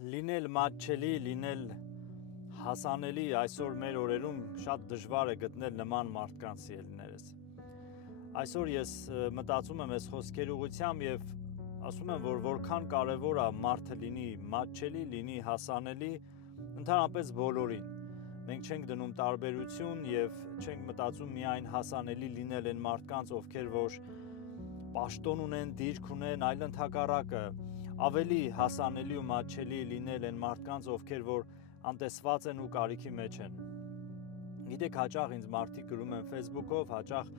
Լինել մատչելի, լինել հասանելի այսօր մեր օրերում շատ դժվար է գտնել նման մարդկանց ելներս։ Այսօր ես մտածում եմ այս խոսքերի ուղղությամբ եւ ասում եմ, որ որքան կարեւոր է մարդը լինի մատչելի, լինի հասանելի ընդհանրապես բոլորին։ Մենք չենք դնում տարբերություն եւ չենք մտածում միայն հասանելի լինել այն մարդկանց, ովքեր որ պաշտոն ունեն, դիրք ունեն, այլ ընդհակառակը ավելի հասանելի ու մատչելի լինել այն մարդկանց, ովքեր որ անտեսված են ու կարիքի մեջ են։ Գիտեք, հաճախ ինձ մարդիկ գրում են Facebook-ով, հաճախ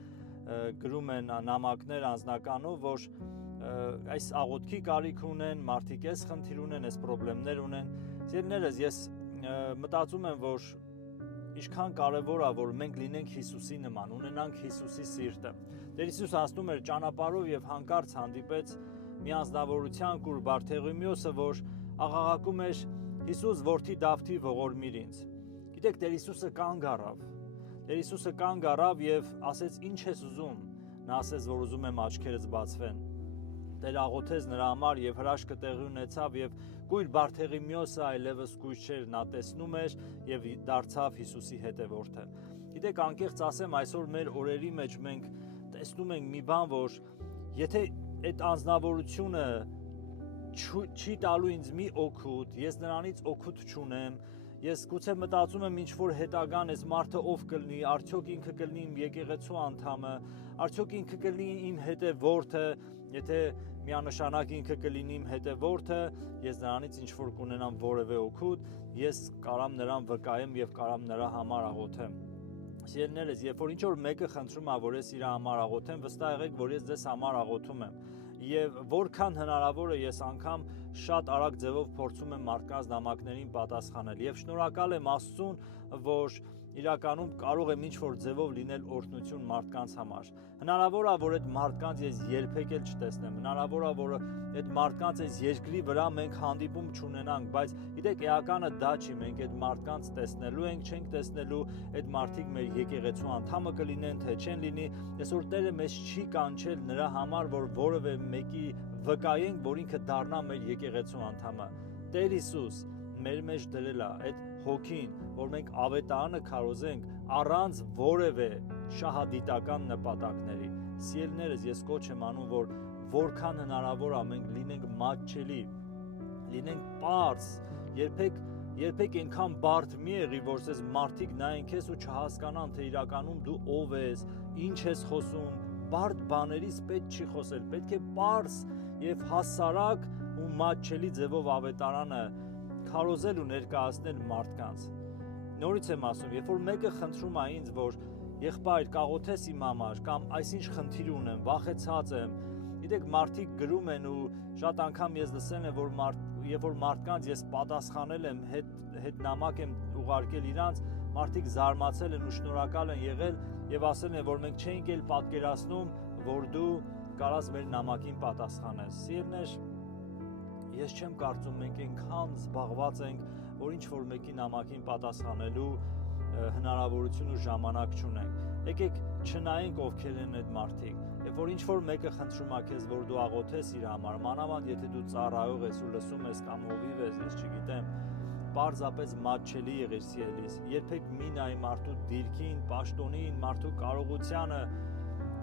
գրում են նամակներ անձնականով, որ այս աղոթքի կարիք ունեն, մարդիկ այս խնդիր ունեն, այս խնդիրներ ունեն։ Սիրելիներս, ես մտածում եմ, որ ինչքան կարևոր է, որ մենք լինենք Հիսուսի նման, ունենանք Հիսուսի սիրտը։ Տեր Հիսուս անցնում էր ճանապարհով եւ հանկարծ հանդիպեց մի անձնավորության կուր Բարթեղիմեոսը, որ աղաղակում էր. «Հիսուս, որդի Դավթի, ողորմիր ինձ»։ Գիտեք, Տեր Հիսուսը կանգ առավ։ Տեր Հիսուսը կանգ առավ եւ ասեց. «Ինչ ես ուզում»։ Նա ասեց, որ ուզում եմ աչքերս բացվեն։ Տեր աղոթեց նրա համար եւ հրաշքը տեղի ունեցավ եւ կույր Բարթեղիմեոսը այլևս կույր չէր, նա տեսնում էր եւ դարձավ Հիսուսի հետևորդը։ Գիտեք, անկեղծ ասեմ, այսօր մեր օրերի մեջ մենք տեսնում ենք մի բան, որ եթե այդ անձնավորությունը չի տալու ինձ մի օգուտ, ես նրանից օգուտ չունեմ, ես գուցե մտածում եմ ինչ որ հետագան այս մարդը ով կլինի, արդյոք ինքը կլինի իմ եկեղեցու անդամը, արդյոք ինքը կլինի իմ հետևորդը, եթե միանշանակ ինքը կլինի իմ հետևորդը, ես նրանից ինչ որ կունենամ որևէ օգուտ, ես կարամ նրան վկայեմ եւ կարամ նրա համար աղոթեմ։ Սիրելիներս, երբ որ ինչ որ մեկը խնդրում է, որ ես իր համար աղոթեմ, վստահ եղեք, որ ես ձեզ համար աղոթում եմ։ Եվ որքան հնարավոր է ես անգամ շատ արագ ձևով փորձում եմ մարդկանց նամակներին պատասխանել եւ շնորհակալ եմ Աստծուն, որ իրականում կարող եմ ինչ-որ ձևով լինել օրհնություն մարդկանց համար։ Հնարավոր է, որ այդ մարդկանց ես երբեք էլ չտեսնեմ, հնարավոր է, որ այդ մարդկանց այս երկրի վրա մենք հանդիպում չունենանք, բայց գիտեք, էականը դա չի, մենք այդ մարդկանց տեսնելու ենք, չենք տեսնելու, այդ մարդիկ մեր եկեղեցու անդամը կլինեն, թե չեն լինի, այսօր Տերը մեզ չի կանչել նրա համար, որ որևէ մեկի վկայենք, որ ինքը դառնա մեր եկեղեցու անդամը։ Տեր Հիսուս մեր մեջ դրել է այդ հոգին, որ մենք ավետարանը քարոզենք առանց որևէ շահադիտական նպատակների։ Սիրելիներս, ես կոչ եմ անում, որ որքան հնարավոր է մենք լինենք մատչելի, լինենք պարզ, երբեք այնքան բարդ մի եղի, որ ցես մարդիկ նայեն քեզ ու չհասկանան, թե իրականում դու ով ես, ինչ ես խոսում, բարդ բաներից պետք չի խոսել, պետք է պարզ եւ հասարակ ու մատչելի ձևով ավետարանը քարոզել ու ներկայացնել մարդկանց։ Նորից եմ ասում, երբ որ մեկը խնդրում է ինձ, որ եղբայր կաղոթես իմ համար կամ այսինչ խնդիր ունեմ, վախեցած եմ, գիտեք, մարդիկ գրում են ու շատ անգամ ես լսել եմ, որ երբ որ մարդկանց ես պատասխանել եմ, հետ նամակ եմ ուղարկել իրանց, մարդիկ զարմացել են ու շնորհակալ են եղել եւ ասել են, որ մենք չէինք էլ պատկերացնում, որ դու կարաս մեր նամակին պատասխանես։ Սիրելիներ, ես չեմ կարծում մենք այնքան զբաղված ենք, որ ինչ որ մեկի նամակին պատասխանելու հնարավորություն ու ժամանակ չունենք։ Եկեք չնայենք ովքեր են այդ մարդիկ։ Երբ որ ինչ որ մեկը խնդրում է քեզ, որ դու աղոթես իր համար, մանավանդ եթե դու ծառայող ես ու լսում ես կամ հովիվ ես, ես չգիտեմ, պարզապես մատչելի եղիր սիրելիս։ Երբեք մի նայ մարդու դիրքին, պաշտոնին, մարդու կարողությանը։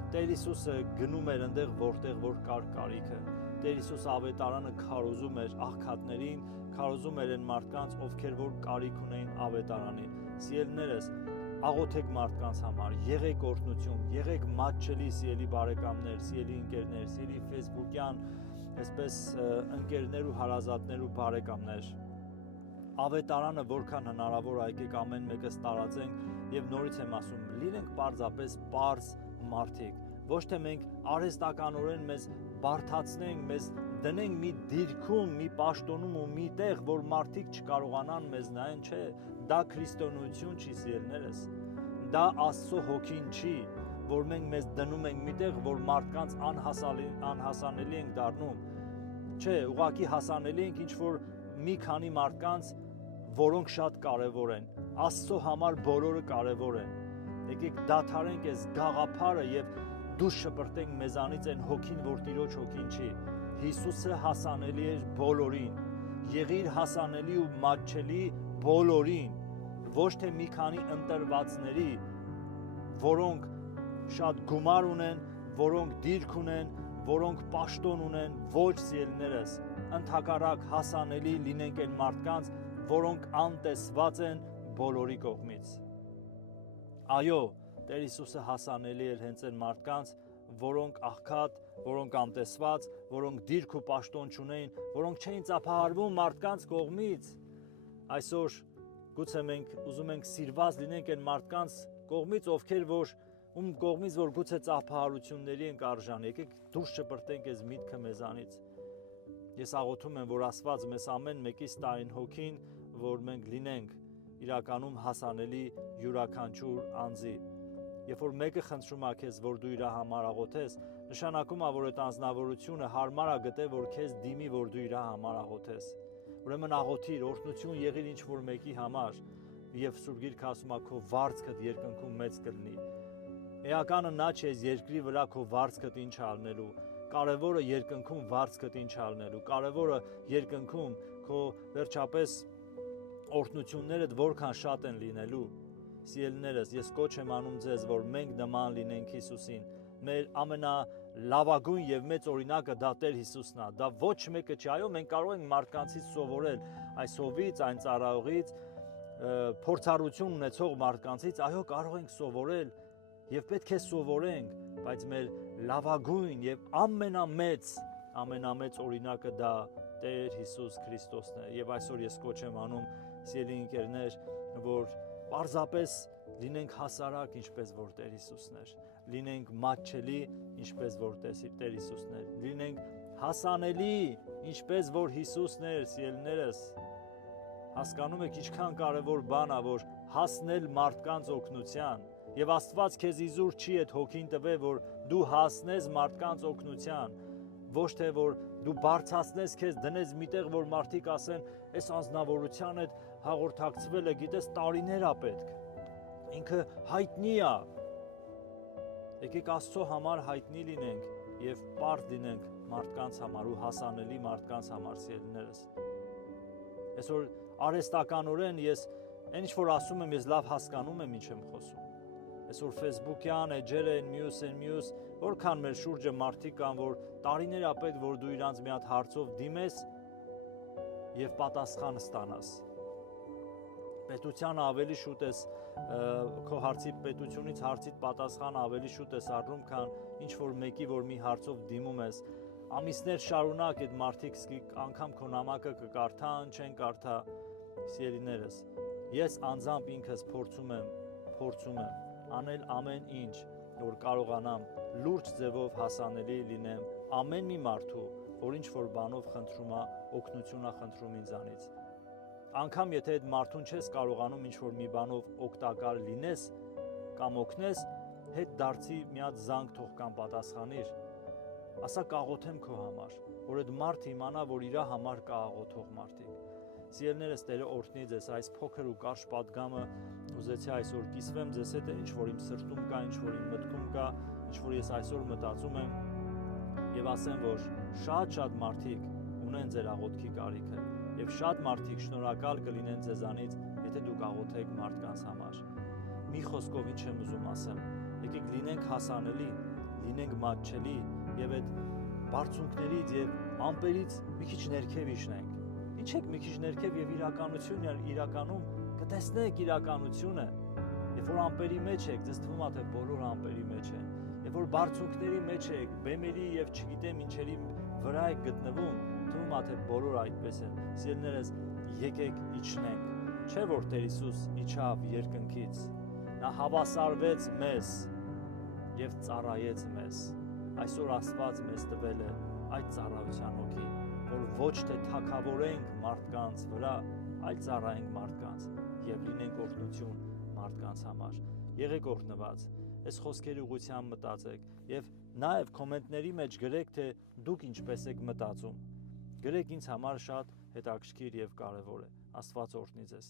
Տեր Հիսուսը գնում էր այնտեղ, որտեղ որ կար կարիքը։ Տեր Հիսուս ավետարանը քարոզում էր աղքատներին, քարոզում էր այն մարդկանց, ովքեր որ կարիք ունեին ավետարանին։ Սիրելիներս, աղոթեք մարդկանց համար, եղեք օրհնություն, եղեք մատչելի սիրելի բարեկամներ, սիրելի ընկերներ, սիրելի Facebook-յան, այսպես ընկերներ ու հարազատներ ու բարեկամներ։ Ավետարանը որքան հնարավոր է, եկեք ամեն մեկս տարածենք եւ նորից եմ ասում, լինենք պարզապես պարզ մարդիկ, ոչ թե մենք արհեստականորեն մեզ բարթացնենք, մեզ դնենք մի դիրքում, մի պաշտոնում ու մի տեղ, որ մարդիկ չկարողանան մեզ նայեն, չէ, դա քրիստոնեություն չի, սիրելիներս, դա Աստծո հոգին չի, որ մենք մեզ դնում ենք մի տեղ, որ մարդկանց անհասանելի ենք դառնում, չէ, ուղղակի հասանելի ենք ինչ որ մի քանի մարդկանց, որոնք շատ կարևոր են, Աստծո համար բոլորը կարևոր են։ Եկեք դադարենք այս գաղափարը եւ դուրս շպրտենք մեզանից այն հոգին, որ Տիրոջ հոգին չի։ Հիսուսը հասանելի էր բոլորին։ եղիր հասանելի ու մատչելի բոլորին, ոչ թե մի քանի ընտրվածների, որոնք շատ գումար ունեն, որոնք դիրք ունեն, որոնք պաշտոն ունեն, ոչ սիրելիներս, ընդհակառակ հասանելի լինենք այն մարդկանց, որոնք անտեսված են բոլորի կողմից։ Այո, Տեր Հիսուսը հասանելի էր հենց այն մարդկանց, որոնք աղքատ, որոնք անտեսված, որոնք դիրք ու պաշտոն չունեին, որոնք չէին ծափահարվում մարդկանց կողմից։ Այսօր գուցե մենք ուզում ենք սիրված լինենք այն մարդկանց կողմից, ում կողմից որ գուցե ծափահարությունների ենք արժան, եկեք դուրս չպրտենք այս միտքը մեզանից։ Ես աղոթում եմ, որ Աստված մեզ ամեն մեկից տա այն հոգին, որ մենք լինենք իրականում հասանելի յուրաքանչյուր անձի։ Երբ որ մեկը խնդրում է քեզ, որ դու իր համար աղոթես, նշանակում է, որ այդ անձնավորությունը հարմար է գտել, որ քեզ դիմի, որ դու իր համար աղոթես։ Ուրեմն աղոթիր, օրհնություն եղիր ինչ-որ մեկի համար, եւ Սուրբ Գիրքը ասում է, քո վարձքդ երկնքում մեծ կլինի։ Էականը նա չէ երկրի վրա քո վարձքդ ինչ ալնելու, կարևորը երկնքում վարձքդ ինչ ալնելու, կարևորը երկնքում քո վերջապես օրհնություններդ որքան շատ են լինելու։ Սիրելիներս, ես կոչ եմ անում ձեզ, որ մենք նման լինենք Հիսուսին։ Մեր ամենալավագույն եւ մեծ օրինակը դա Տեր Հիսուսն է։ Դա ոչ մեկը չէ, այո, մենք կարող ենք մարդկանցից սովորել, այս հովից, այն ծառայողից, փորձառություն ունեցող մարդկանցից, այո, կարող ենք սովորել եւ պետք է սովորենք, բայց մեր լավագույն եւ ամենամեծ օրինակը դա Տեր Հիսուս Քրիստոսն է։ Եվ այսօր ես կոչ եմ անում, սիրելի ընկերներ, որ պարզապես լինենք հասարակ, ինչպես որ Տեր Հիսուսն էր, լինենք մատչելի, ինչպես որ Տեր Հիսուսն էր, լինենք հասանելի, ինչպես որ Հիսուսն էր, սիրելիներս։ Հասկանում եք ինչքան կարևոր բան է, որ հասնել մարդկանց օգնության, եւ Աստված քեզ իզուր չի այդ հոգին տվել, որ դու հասնես մարդկանց օգնության, ոչ թե որ դու բարձրացնես քեզ, դնես միտեղ, որ մարդիկ ասեն, այս անձնավորության հետ հաղորդակցվելը, գիտես, տարիներ է պետք։ Ինքը հայտնի է։ Եկեք Աստծո համար հայտնի լինենք եւ պարզ լինենք մարդկանց համար ու հասանելի մարդկանց համար, սիրելիներս։ Այսօր արհեստականորեն ես այն ինչ որ ասում եմ, ես լավ հասկանում եմ ինչ եմ խոսում։ Այսօր Facebook-յան էջերը են մյուս, որքան մեր շուրջը մարդիկ կան, որ տարիներ է պետք, որ դու իրանց մի հատ հարցով դիմես եւ պատասխան ստանաս։ Պետությանը ավելի շուտ ես քո հարցի պետությունից հարցիդ պատասխան ավելի շուտ ես առնում, քան ինչ որ մեկի, որ մի հարցով դիմում ես։ Ամիսներ շարունակ այդ մարդիկ անգամ քո նամակը կկարդան, չեն կարդա, սիրելիներս։ Ես անձամբ ինքս փորձում եմ անել ամեն ինչ, որ կարողանամ լուրջ ձևով հասանելի լինեմ ամեն մի մարդու, որ ինչ որ բանով խնդրում է, օգնություն է խնդրում ինձանից։ Անկամ եթե այդ մարդուն չես կարողանում ինչ որ մի բանով օգտակար լինես կամ օգնես, հետ դարձի մի հատ զանգ թող կամ պատասխանիր։ Ասա կաղոթեմ քո համար, որ այդ մարդը իմանա, որ իր համար կա աղոթող մարդիկ։ Սիրելիներս, Տերը օրհնի ձեզ այս փոքր ու կարճ պատգամը ուզեցի այսօր կիսվեմ ձեզ հետ, ինչ որ իմ սրտում կա, ինչ որ իմ մտքում կա, ինչ որ ես այսօր մտածում եմ եւ ասեմ, որ շատ մարդիկ ունեն ձեր աղոթքի կարիքը եւ շատ մարդիկ շնորհակալ կլինեն ձեզանից, եթե դուք աղոթեք մարդկանց համար։ Մի խոսքով ինչ եմ ուզում ասեմ, եկեք լինենք հասանելի, լինենք մատչելի եւ այդ բարձունքներից եւ ամպերից մի քիչ ներքև իջնենք։ Ինչ եք մի քիչ ներքև եւ իրականում կտեսնեք իրականությունը։ Երբ որ ամպերի մեջ եք, ձեզ թվում է թե բոլոր ամպերի մեջ են։ Երբ որ բարձունքների մեջ եք, բեմերի եւ չգիտեմ ինչերի վրա եք գտնվում, թվում է թե բոլոր այդպես են։ Սիրելիներս, եկեք իջնենք։ Չէ՞ որ Տեր Հիսուս իջավ երկնքից։ Նա հավասարվեց մեզ եւ ծառայեց մեզ։ Այսօր Աստված մեզ տվել է այդ ծառայության հոգի, որ ոչ թե թագավորենք մարդկանց վրա, այլ ծառայենք մարդկանց եւ լինենք օրհնություն մարդկանց համար։ Եղեք օրհնված, այս խոսքերի ուղղությամբ մտածեք եւ նաեւ կոմենտների մեջ գրեք, թե դուք ինչպես եք մտածում։ Գրեք, ինձ համար շատ հետաքրքիր եւ կարեւոր է։ Աստված օրհնի ձեզ։